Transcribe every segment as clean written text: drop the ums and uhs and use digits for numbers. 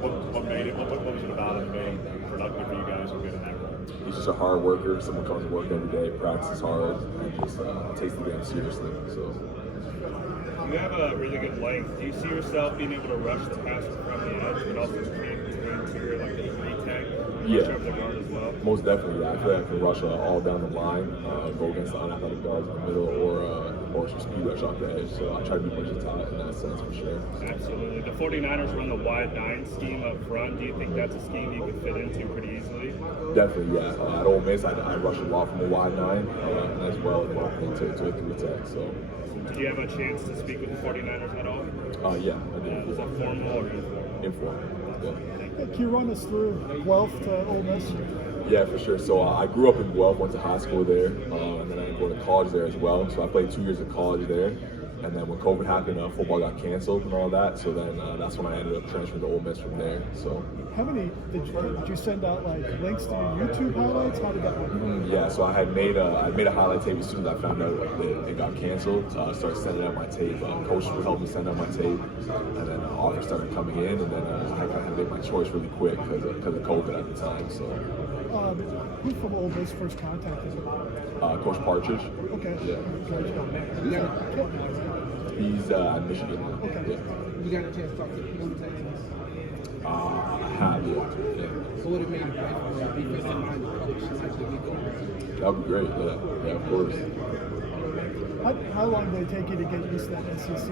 What made it? What was it about him being productive for you guys or good in that role? He's just a hard worker. Someone comes to work every day, practices hard, and just takes the game seriously. So. You have a really good length. Do you see yourself being able to rush the passer from the edge, but also create the interior like the 3-tech? Yeah, over the guard as well? Most definitely. Yeah. I feel like I can rush all down the line, go against the unathletic guards in the middle, or some speed rush off the edge. So I try to be versatile in that sense for sure. Absolutely. The 49ers run the wide 9 scheme up front. Do you think that's a scheme you could fit into pretty easily? Definitely, yeah. At Ole Miss, I rush a lot from the wide 9, and as well into a 3-tech. So. Did you have a chance to speak with the 49ers at all? Yeah, I did. Was that formal or informal? Informal, yeah. Can you run us through Guelph to Ole Miss? Yeah, for sure. So I grew up in Guelph, went to high school there, and then I go to college there as well. So I played 2 years of college there. And then when COVID happened, football got canceled and all that. So then that's when I ended up transferring to Ole Miss from there. So. How many did you send out like links to your YouTube highlights? How did that work? Yeah, so I had made a highlight tape as soon as I found out it got canceled. I started sending out my tape. Coach would help me send out my tape, and then offers started coming in, and then I kind of made my choice really quick because of COVID at the time. So. Who from Ole Miss first contacted you? Coach Partridge. Okay. Yeah. He's at Michigan. Okay. Yeah. You got a chance to talk to the Texans? I have, yeah. So what it made it great for a defensive minded coach like the week over? That would be great, yeah, of course. How long did it take you to get used to that SEC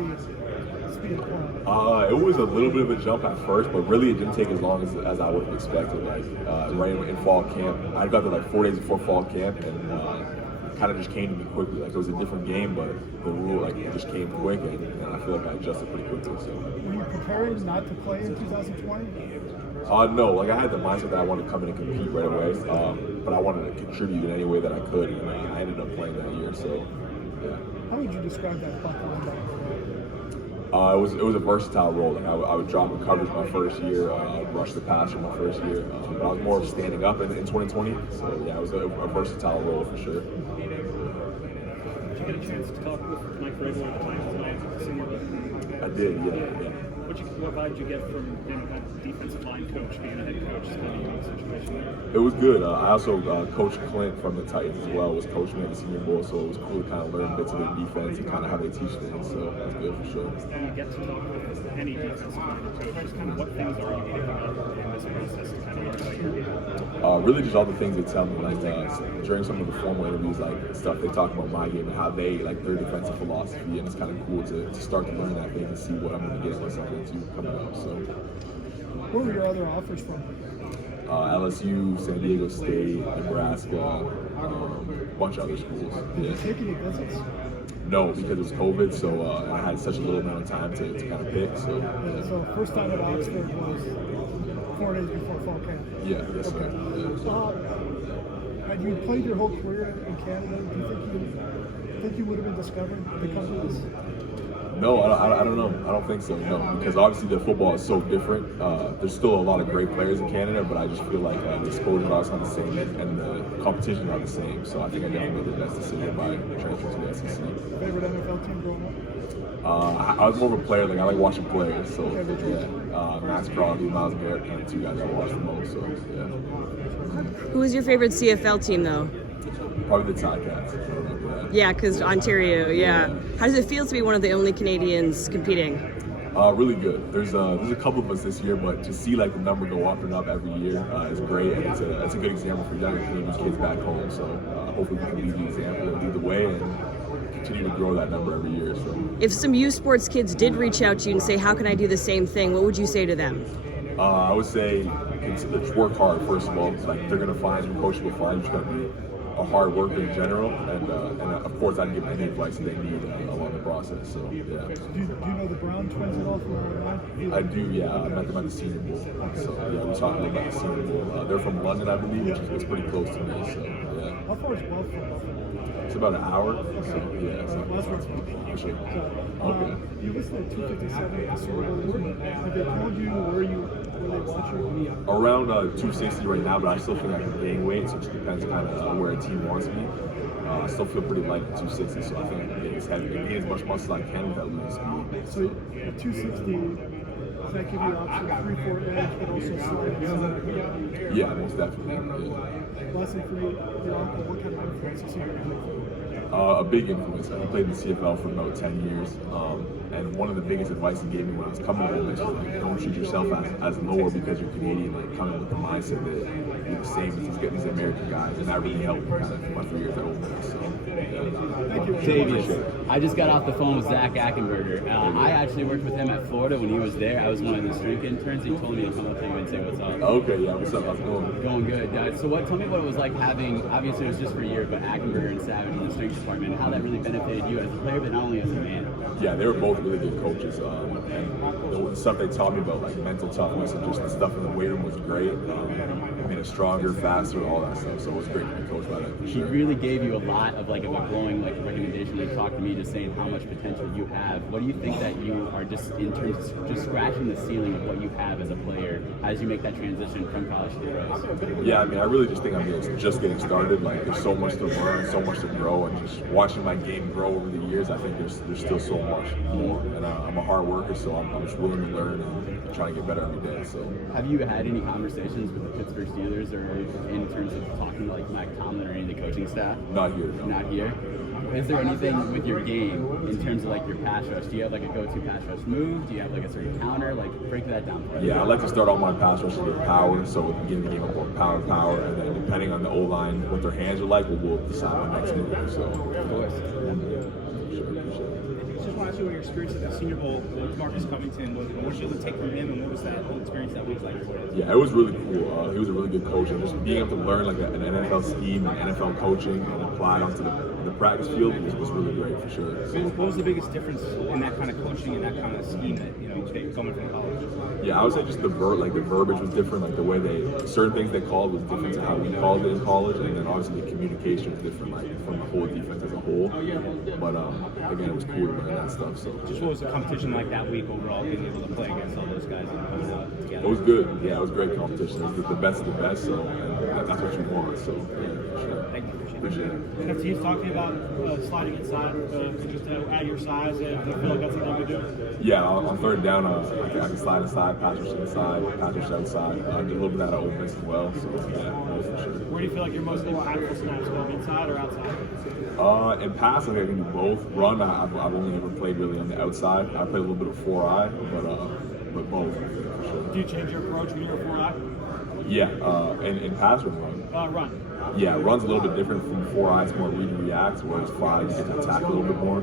speed of play? It was a little bit of a jump at first, but really it didn't take as long as I would have expected. Like right in fall camp, I got there like 4 days before fall camp, and kind of just came to me quickly. Like it was a different game, but the rule it just came quick, and I feel like I adjusted pretty quickly. So. Were you preparing not to play in 2020? No, like I had the mindset that I wanted to come in and compete right away, but I wanted to contribute in any way that I could, and I ended up playing that year. So, yeah. How would you describe that buck linebacker? It was a versatile role. Like I would drop in coverage my first year, rush the passer my first year, but I was more of standing up in 2020. So yeah, it was a versatile role for sure. Did you get a chance to talk with Mike Vrabel at the time tonight? I did, yeah. What vibe did you get from him as defensive line coach, being a head coach? It's kind of a unique situation. It was good. I also coached Clint from the Titans as well. Was coaching at the Senior Bowl, so it was cool to kind of learn bits of their defense and kind of how they teach things. So that's good for sure. And you get to talk with any defensive minded coach. Just kind of what things are you picking up in this process to kind of get your game? Really just all the things they tell me, like during some of the formal interviews, like stuff they talk about my game and how they like their defensive philosophy, and it's kind of cool to start to learn that thing and see what I'm going to get myself into coming up. So, where were your other offers from? LSU, San Diego State, Nebraska, a bunch of other schools. Did you take any visits? No, because it was COVID, so I had such a little amount of time to kind of pick. So, So first time at Oxford was 4 days before fall camp. Yeah, yes, sir. Yeah. Had you played your whole career in Canada, do you think you would have been discovered because of this? No, I don't know. I don't think so, no. Because obviously the football is so different. There's still a lot of great players in Canada, but I just feel like the exposure is not the same and the competition is not the same. So I think I definitely made the best decision by transferring to the SEC. Favorite NFL team growing up? I was more of a player. Like I like watching players. So yeah, Max Crosby, Myles Garrett, kind of two guys I watch the most. So yeah. Who was your favorite CFL team though? Probably the Ticats. Yeah, because Ontario, yeah. How does it feel to be one of the only Canadians competing? Really good. There's a couple of us this year, but to see like the number go up and up every year is great, and it's a good example for younger Canadian kids back home. So hopefully we can be the example and lead the way and continue to grow that number every year. So if some youth sports kids did reach out to you and say, how can I do the same thing, what would you say to them? I would say work hard, first of all. Like they're going to find, your coach will find you're going to be a hard worker in general, and of course I'd give any advice that they need along the process. So yeah. Do you know the Brown twins at all from where I do, yeah. I met them at the Senior Bowl. So yeah, we talked about the Senior Bowl. They're from London, I believe, which is pretty close to me. So yeah. How far is Guelph from Buffalo? It's about an hour. So yeah. For sure. Okay. You listed 257 at the Super Bowl. Have they told you where they watch you? Around 260 right now, but I still think I can gain weight, so it just depends kind of where a team wants me. I still feel pretty light at 260, so I think it's heavy. I need as much muscle as I can without losing speed. So at 260, does that give you an option of 3-4 edge, but also slide inside? Yeah, most definitely. Yeah. Lesson for your uncle, what kind of influence is he going to have? A big influence. He played in the CFL for about 10 years. And one of the biggest advice he gave me when I was coming to Ole Miss was like, don't treat yourself as lower because you're Canadian. Like, coming with the mindset that you're the same as these American guys. And that really helped me kind of my 3 years at Ole Miss. So, yeah. Tavius, I just got off the phone with Zach Ackenberger. I actually worked with him at Florida when he was there. I was one of the strength interns. He told me to come up to you and say what's up. Okay, yeah, what's up? How's it going? Going good. So tell me what it was like having, obviously it was just for a year, but Ackenberger and Savage in the strength department, and how that really benefited you as a player, but not only as a man. Yeah, they were both really good coaches. And the stuff they taught me about, like mental toughness and just the stuff in the weight room was great. Made us stronger, faster, all that stuff. So it was great to be coached by them. He really gave you a lot of like a glowing like recommendation. Like talked to me, just saying how much potential you have. What do you think that you are just in terms of just scratching the ceiling of what you have as a player as you make that transition from college to the pros? Yeah, I mean, I really just think I'm just getting started. Like, there's so much to learn, so much to grow, and just watching my game grow over the years, I think there's still so much more. And I'm a hard worker, so I'm just willing to learn and try to get better every day. So, have you had any conversations with the Pittsburgh Steelers or in terms of talking to like Mike Tomlin or any of the coaching staff? Not here, no. Not here. Is there anything with your game in terms of like your pass rush? Do you have like a go-to pass rush move? Do you have like a certain counter? Like break that down for us. Yeah, I like to start all my pass rushes with power. So at the beginning of the game, I'm going power, and then depending on the O-line, what their hands are like, we'll decide my next move. So, of course. Just want to ask you what your experience at the Senior Bowl with Marcus Covington was. What did you take from him, and what was that whole experience that week like for you? Yeah, it was really cool. He was a really good coach, and just being able to learn like an NFL scheme and NFL coaching and apply it onto the practice field was really great for sure. What was the biggest difference in that kind of coaching and that kind of scheme that coming from college? Yeah, I would say just the verbiage was different. Like the way certain things they called was different to how we called it in college, and then obviously the communication was different, like from the whole defense as a whole. But again, it was cool to learn that stuff. So just what was the competition like that week overall, being able to play against all those guys and coming out together? It was good. Yeah, it was great competition. It was the best of the best. So and that's what you want. So yeah, for sure. Thank you. Appreciate it. Have teams talking about sliding inside just to add your size? Do you feel like that's something you do? Yeah, on third down, I can slide inside, pass rush inside, pass rush outside. I do a little bit of that Ole Miss as well. So yeah, for sure. Where do you feel like your most impactful snaps going, inside or outside? In pass, I can do both. Run, I've only ever played really on the outside. I play a little bit of 4-eye, but both, for sure. Do you change your approach when you're a 4-eye? Yeah, in pass or run? Run. Yeah, run's a little bit different from 4-eye. It's more read and react, whereas 5 you get to attack a little bit more.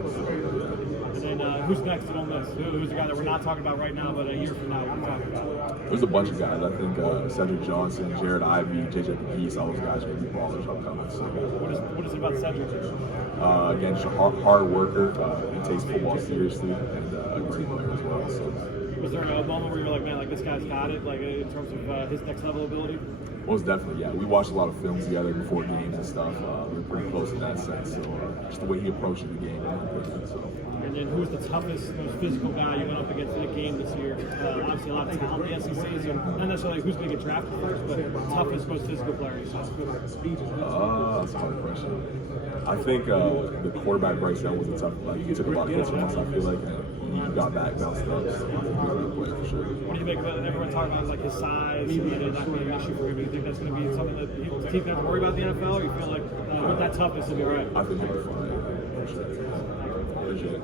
And then who's next at Ole Miss? Who's the guy that we're not talking about right now, but a year from now we're talking about? There's a bunch of guys. I think Cedric Johnson, Jared Ivey, JJ McGee, all those guys are going to be ballers upcoming. So. What is it about Cedric? Again, just a hard worker. He takes football seriously, and a great player as well. So. Was there a moment where you're like, man, like this guy's got it, like in terms of his next level ability? Most definitely, yeah. We watched a lot of films together before games and stuff. We were pretty close in that sense. So just the way he approaches the game, so. And then who's the toughest, most physical guy you went up against in the game this year? Obviously, a lot of talent in the SEC, so not necessarily who's going to get drafted first, but toughest, most physical player you saw. That's a hard question. I think the quarterback Bryce Young was a tough. Like he took a lot of hits from us. I feel like he got back, bounced up. So I think he was a good player for sure. What do you make about everyone talking about like his size and not being an issue for him? Do you think that's going to be something that the team have to worry about in the NFL, or you feel like with that toughness, it'll be all right? I think he'll be fine. For sure. Appreciate it.